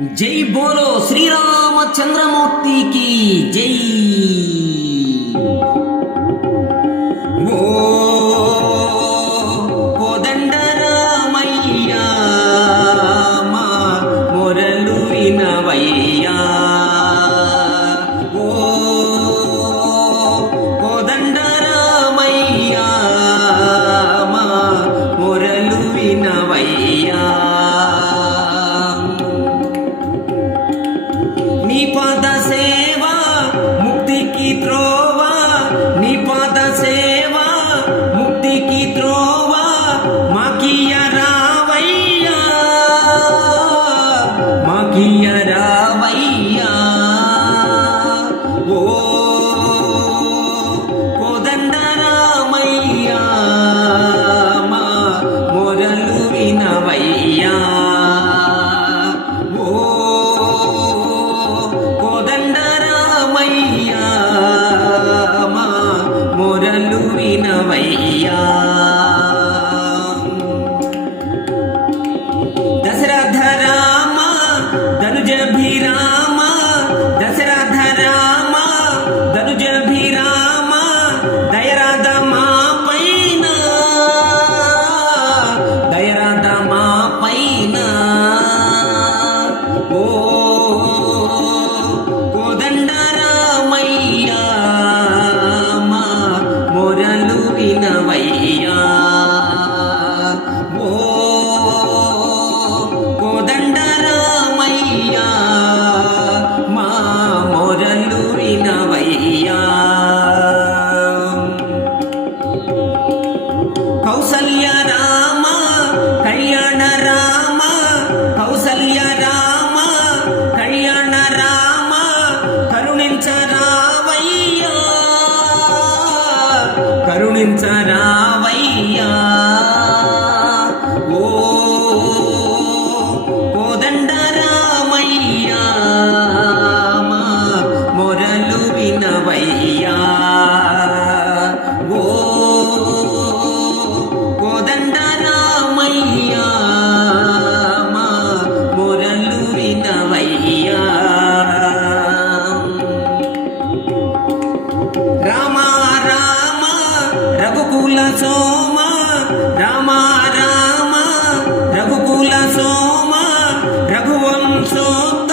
जय बोलो श्री रामचंद्रमूर्ति की जय। ഭാഗ്യരാ. కలుయ రామ రఘుకుల సోమ రామ రామ రఘుకుల సోమ రఘువంశోమ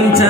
in time.